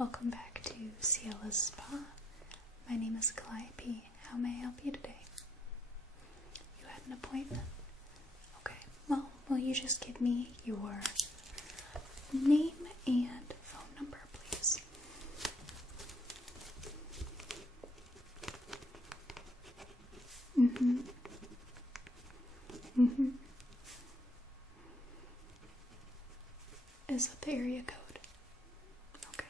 welcome back to Ciella's Spa. My name is Calliope. How may I help you today? You had an appointment? Okay, well, will you just give me your name and phone number, please? Is that the area code? Okay.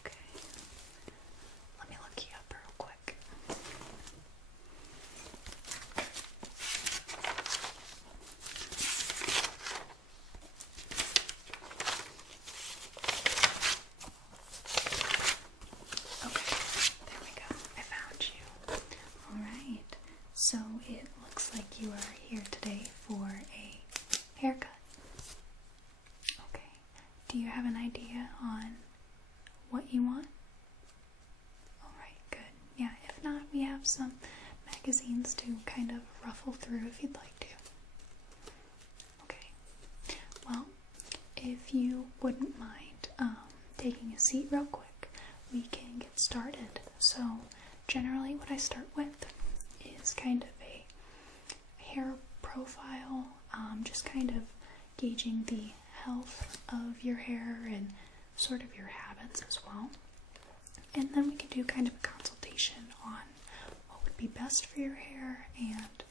Okay. Let me look you up real quick. Okay, there we go. I found you. Alright, so it looks like you are here today for a haircut. Okay, do you have an idea on what you want? Alright, good. Yeah, if not, we have some magazines to kind of ruffle through if you'd like to. Okay, well, if you wouldn't mind taking a seat real quick, we can get started. So, generally what I start with is kind of a hair profile, just kind of gauging the health of your hair and sort of your habits as well. And then we could do kind of a consultation on what would be best for your hair and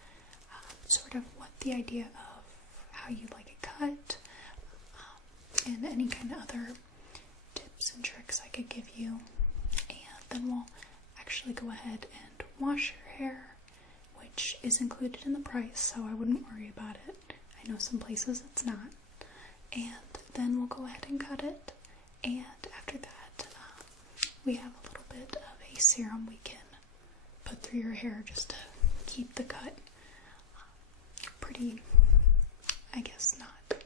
sort of what the idea of how you'd like it cut, and any kind of other tips and tricks I could give you. And then we'll actually go ahead and wash your hair, which is included in the price, so I wouldn't worry about it. I know some places it's not. And then we'll go ahead and cut it. And after that, we have a little bit of a serum we can put through your hair just to keep the cut pretty, I guess not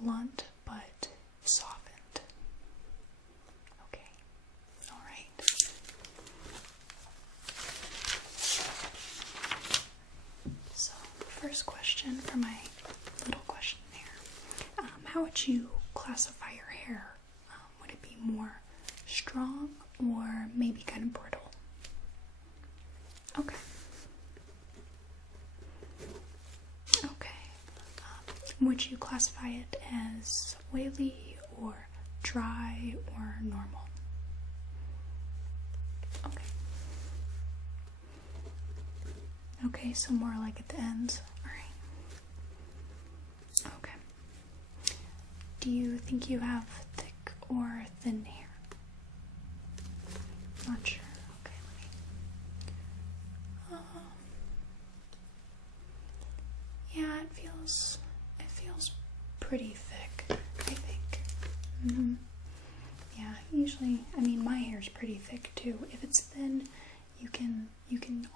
blunt, but softened. Okay, alright. So, first question for my little questionnaire. How would you classify your hair? Would it be more strong or maybe kind of brittle? Okay. Okay. Would you classify it as wavy or dry or normal? Okay. Okay, so more like at the ends. Alright. Okay. Do you think you have thick or thin hair? Not sure. Okay, let me. Yeah, it feels pretty thick, I think. Yeah, usually, I mean, my hair's pretty thick too. If it's thin, you can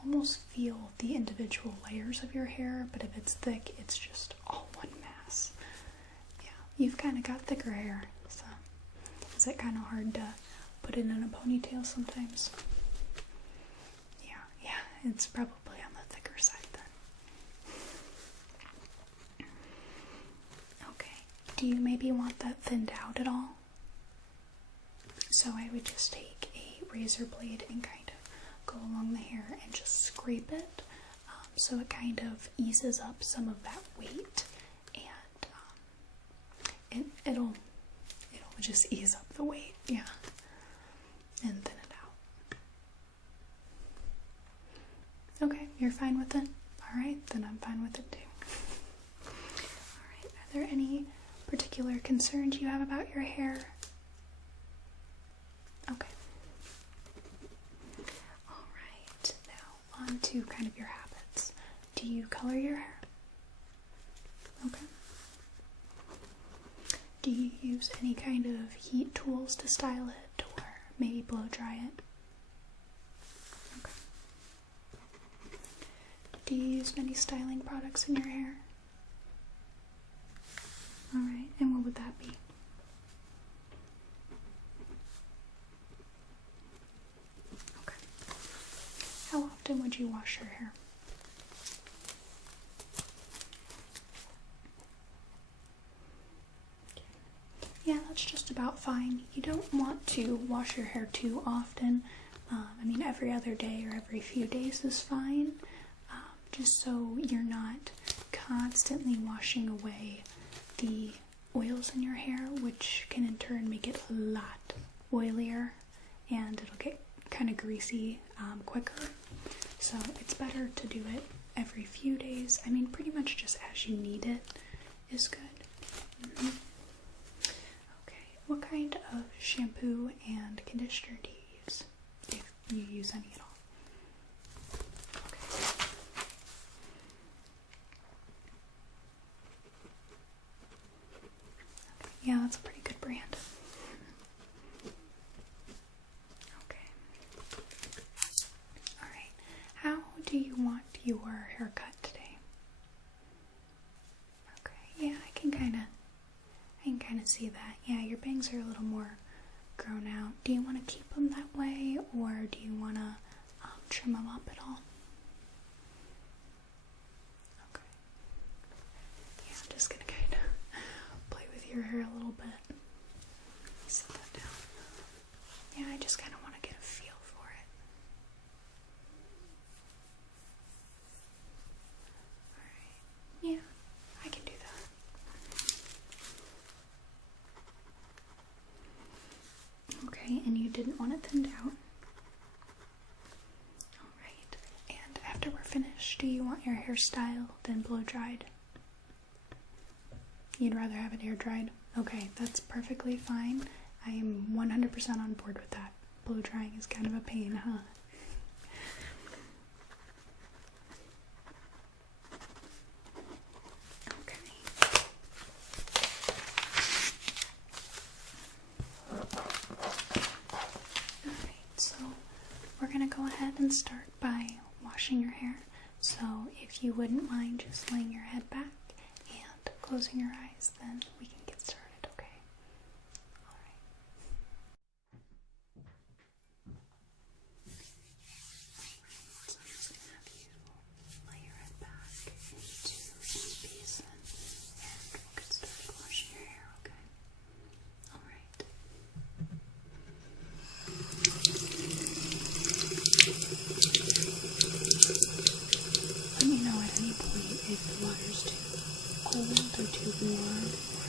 almost feel the individual layers of your hair, but if it's thick, it's just all one mass. Yeah, you've kind of got thicker hair, so is it kind of hard to put it in a ponytail sometimes? Yeah, it's probably on the thicker side then. Okay, do you maybe want that thinned out at all? So I would just take a razor blade and kind of go along the hair and just scrape it, so it kind of eases up some of that weight, and it'll just ease up the weight, yeah, and thin it out. Okay, you're fine with it? Alright, then I'm fine with it too. Alright, are there any particular concerns you have about your hair? Okay. Alright, now on to kind of your habits. Do you color your hair? Okay. Do you use any kind of heat tools to style it, or maybe blow dry it? Okay. Do you use many styling products in your hair? Alright, and what would that be? Okay. How often would you wash your hair? that's just about fine. You don't want to wash your hair too often. I mean, every other day or every few days is fine, just so you're not constantly washing away the oils in your hair, which can in turn make it a lot oilier and it'll get kind of greasy quicker. So it's better to do it every few days. I mean, pretty much just as you need it is good. Okay, what kind of shampoo and conditioner do you use, if you use any at all? Okay. Yeah, that's a pretty good brand. Okay. Alright, how do you want your haircut today? Okay, yeah, I can kind of see that. Yeah, your bangs are a little more grown out. Do you want to keep them that way, or do you want to trim them up at all? Okay. Yeah, I'm just gonna kind of play with your hair a little bit. Set that down. Yeah, I just kind of want to get a feel for it. Alright. Yeah, I can do that. Okay, and you didn't want it thinned out. Alright, and after we're finished, do you want your hair styled and blow dried? You'd rather have it air dried? Okay, that's perfectly fine. I am 100% on board with that. Blow drying is kind of a pain, huh? Okay. Alright, so we're gonna go ahead and start by washing your hair. So if you wouldn't mind just laying your head back and closing your eyes, then we can get started, okay? Alright. So I'm just gonna have you lay your head back into the basin and we'll get started washing your hair, okay? Alright. Let me know at any point if the water's too cold or too warm, or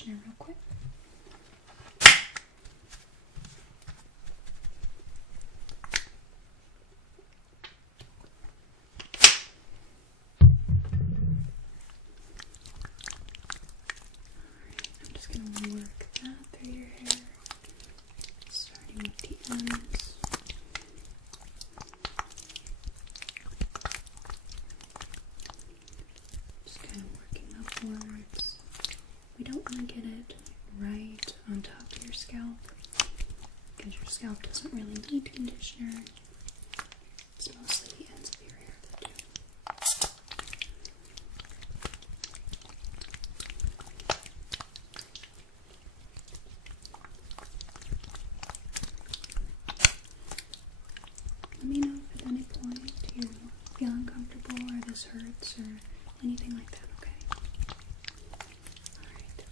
conditioner real quick. I'm just going to work that through your hair, starting with the ends. Just kind of working upwards. We don't want to get it right on top of your scalp because your scalp doesn't really need conditioner. It's mostly the ends of your hair that do. Let me know if at any point you feel uncomfortable or this hurts or anything like that, okay? Alright.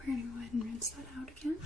We're going to go ahead and rinse that out again.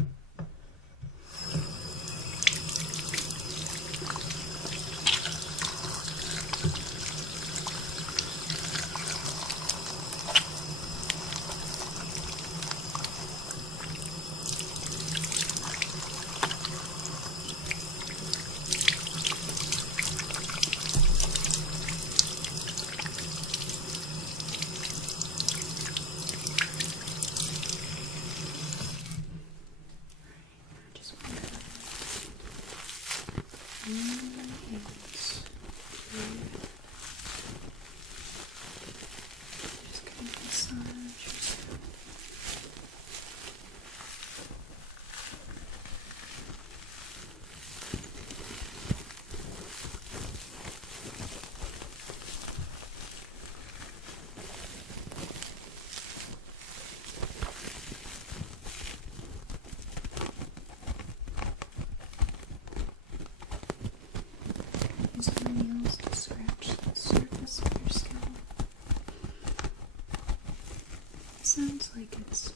Just kind of massage your scalp. Use my nails to scratch the surface of your scalp. It sounds like it's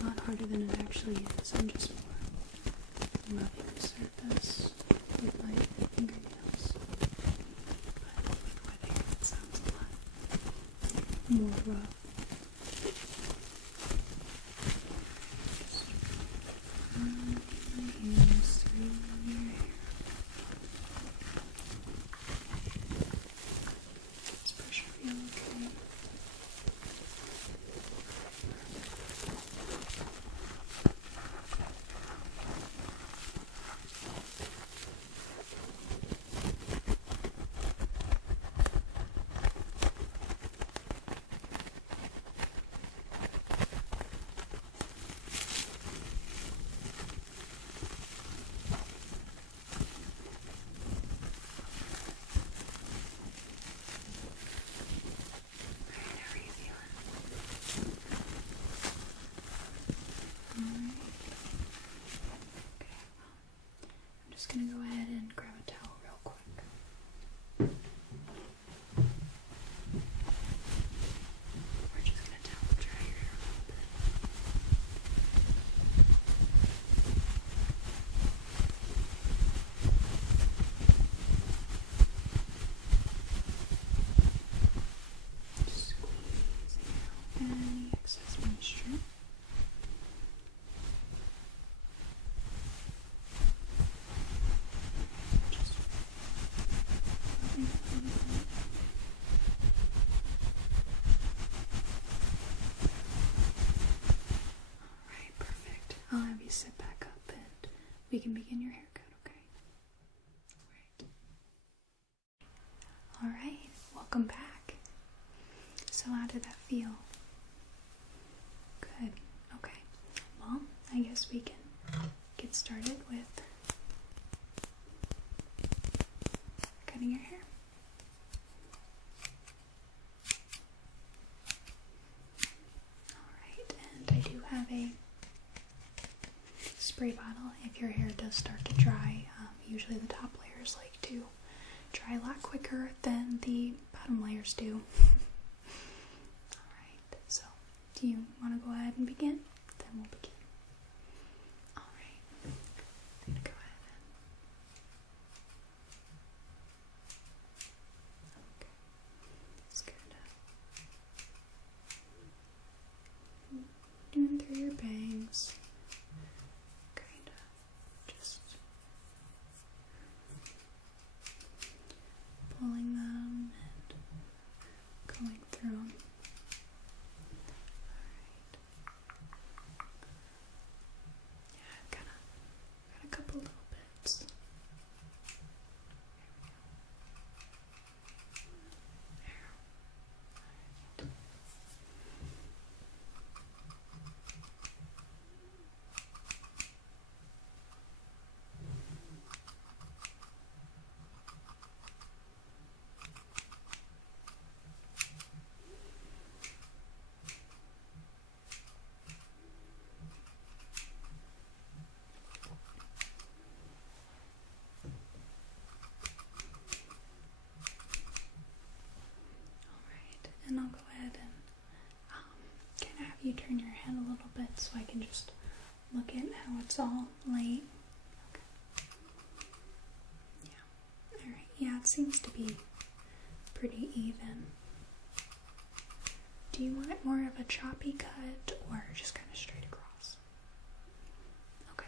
a lot harder than it actually is. I'm just more rubbing the surface with my fingernails. But with wet hair, it sounds a lot more rough. Just run my hands through your hair. Does pressure feel okay? I'm going to go ahead and grab a towel real quick. We're just going to towel dry your hair a little bit. Squeezing out any excess moisture. Alright, perfect. I'll have you sit back up and we can begin your haircut, okay? Alright, welcome back. So how did that feel? Good. Okay. Well, I guess we can get started with cutting your hair. Alright, and I do have a spray bottle if your hair does start to dry. Usually the top layers like to dry a lot quicker than the bottom layers do. Alright, so do you want to go ahead and begin? Then we'll begin. Alright, I'm going to go ahead and... Okay, it's good. Doing through your bangs. Kind of just pulling them and going through them. Alright. Yeah, I've got a couple little bits. And I'll go ahead and kind of have you turn your head a little bit so I can just look at how it's all laid. Okay. Yeah. Alright, yeah, it seems to be pretty even. Do you want it more of a choppy cut or just kind of straight across? Okay.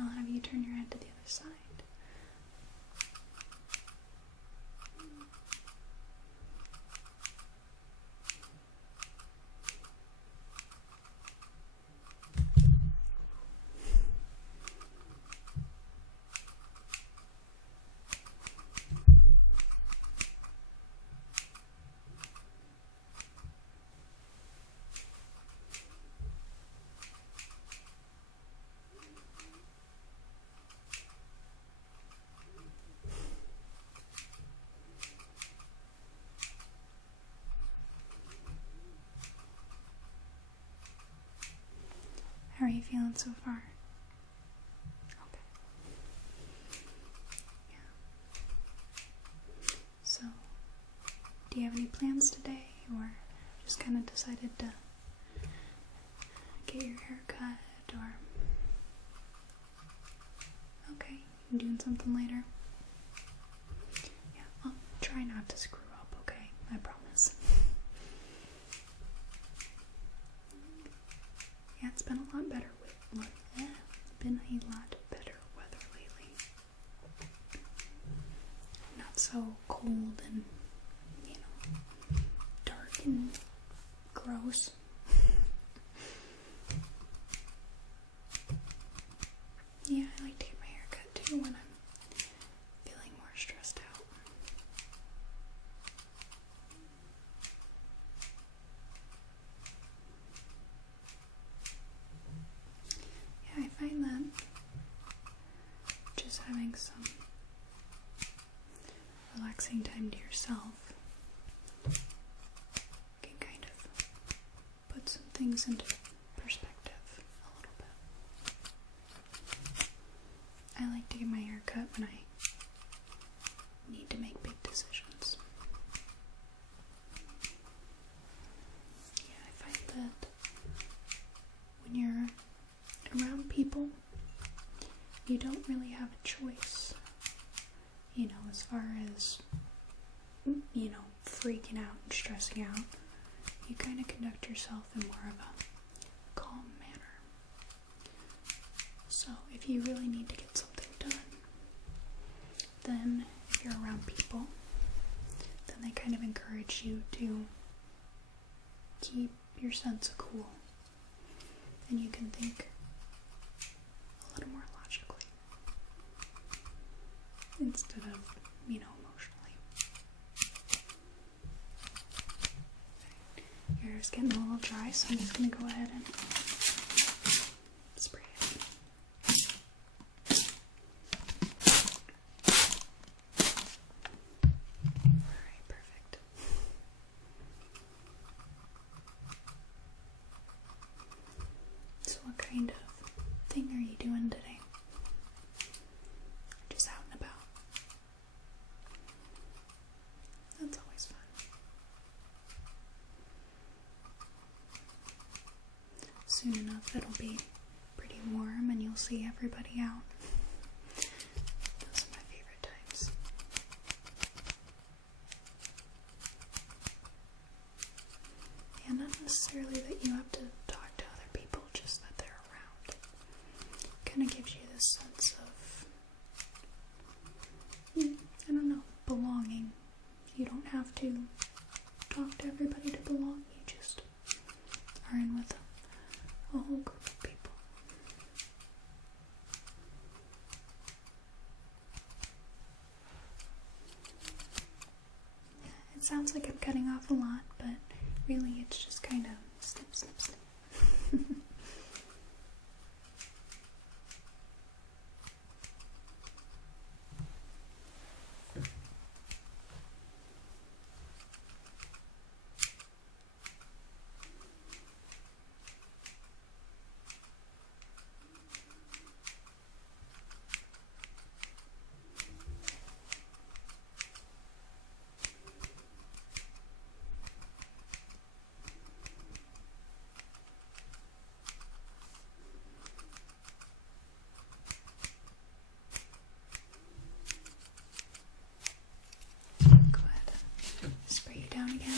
I'll have you turn your head to the other side. How are you feeling so far? Okay. Yeah. So, do you have any plans today, or just kind of decided to get your hair cut, or... Okay, you doing something later? Yeah, I'll try not to screw up, okay? I promise. Yeah, it's been a lot better weather lately. Not so cold and, dark and gross. Yeah, I like to get my hair cut too when I'm feeling more stressed out. Yeah, I find that just having some relaxing time to yourself can kind of put some things into perspective a little bit. I like to get my hair cut when I need to make big decisions. Yeah, I find that when you're around people, you don't really have a choice, as far as, freaking out and stressing out. You kind of conduct yourself in more of a calm manner. So if you really need to get something done, then if you're around people, then they kind of encourage you to keep your sense of cool, and you can think a little more logically instead of, emotionally. Your hair's getting a little dry, so I'm just going to go ahead and spray it. if it'll be pretty warm and you'll see everybody out. Those are my favorite times. And not necessarily that you have to talk to other people, just that they're around. Kind of gives you this sense of, I don't know, belonging. You don't have to talk to everybody to belong. You just are in with a whole group of people. It sounds like I'm cutting off a lot, but really it's just kind of snip, snip, snip. Down again.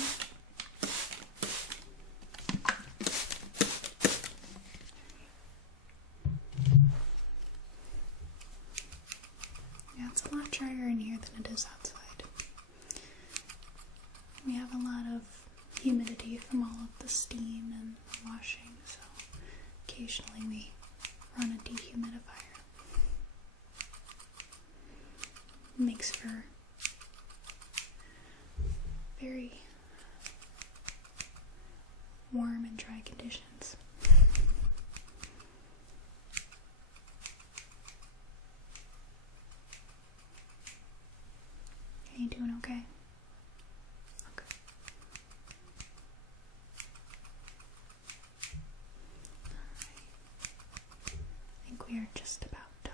Yeah, it's a lot drier in here than it is outside. We have a lot of humidity from all of the steam and washing, so occasionally we run a dehumidifier. It makes for very warm and dry conditions. Are you doing okay? Okay. Alright. I think we are just about done.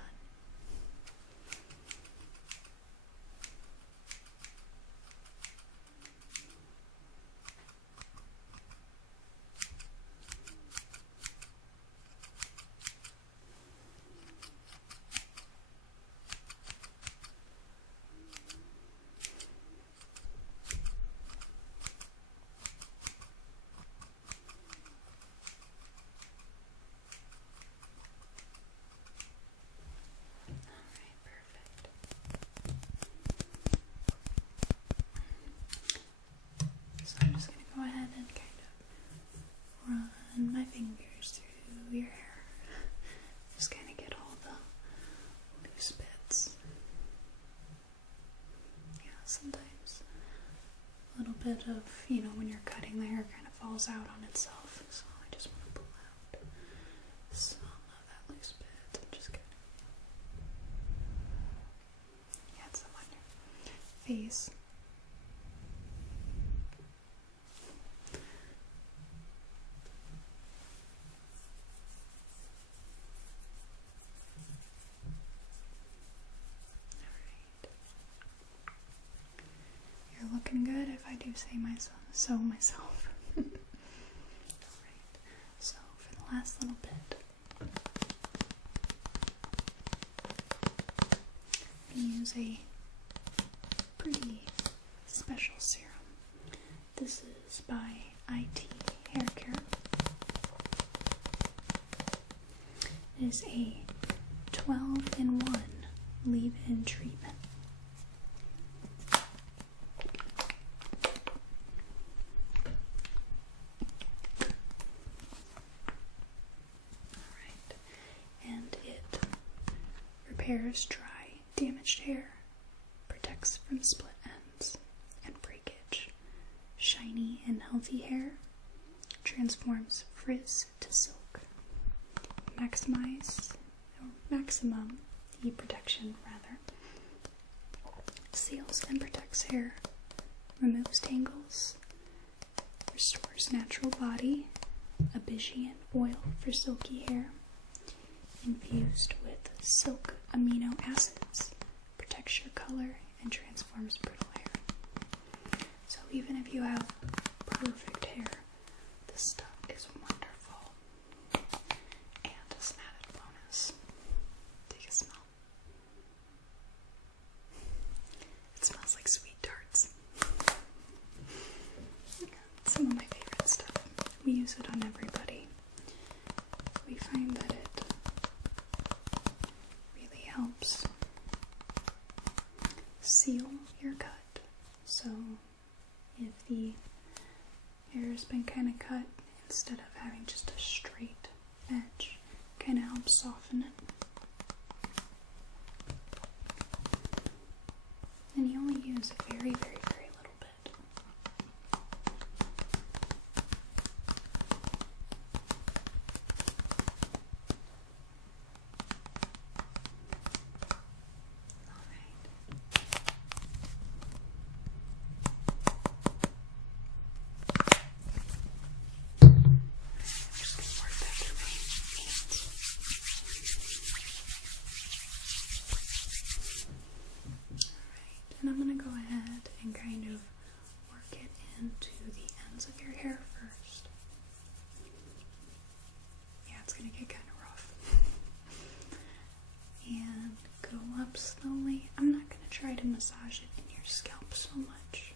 So I'm just going to go ahead and kind of run my fingers through your hair. Just kind of get all the loose bits. Yeah, sometimes a little bit of, when you're cutting, the hair kind of falls out on itself. So I just want to pull out some of that loose bit and just kind of get some on your face. Looking good, if I do say so myself. Alright, so for the last little bit, I'm going to use a pretty special serum. This is by IT Hair Care. It is a 12-in-1 leave-in treatment. Repairs dry, damaged hair, protects from split ends and breakage, shiny and healthy hair, transforms frizz to silk, maximum heat protection seals and protects hair, removes tangles, restores natural body, Abyssian oil for silky hair, infused with silk amino acids, protects your color and transforms brittle hair. So even if you have perfect hair, this stuff is wonderful. helps seal your cut. So if the hair has been kind of cut, instead of having just a straight edge, kind of helps soften it. And you only use a very, very, very little bit. Alright. Just gonna work that through my hands. Alright, and I'm gonna go ahead and kind of work it into the ends of your hair first. Yeah, it's gonna get kind of rough. And go up slowly. I'm not gonna try to massage it in your scalp so much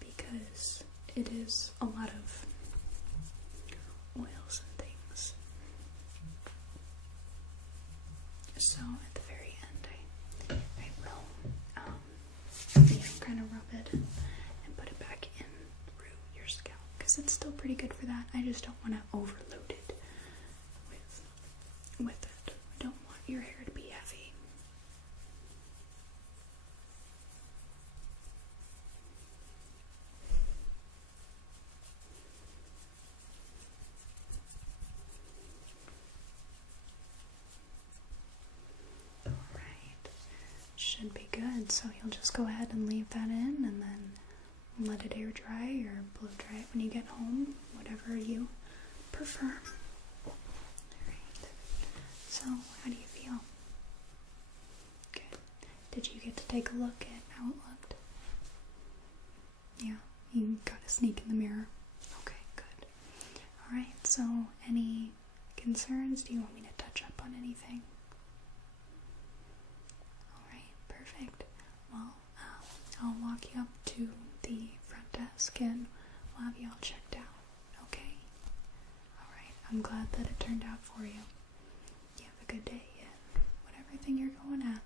because it is a lot of oils and things. So at the very end, I will, kind of rub it and put it back in through your scalp because it's still pretty good for that. I just don't want to overload it with it. I don't want your hair to be heavy. Alright, should be good. So you'll just go ahead and leave that in and then let it air dry or blow dry it when you get home, whatever you prefer. Alright, so how do you feel? Good. Did you get to take a look at how it looked? Yeah, you got a sneak in the mirror. Okay, good. Alright, so any concerns? Do you want me to touch up on anything? Alright, perfect. Well, I'll walk you up to the front desk and we'll have you all checked out. Okay? Alright, I'm glad that it turned out for you. You have a good day and whatever thing you're going at.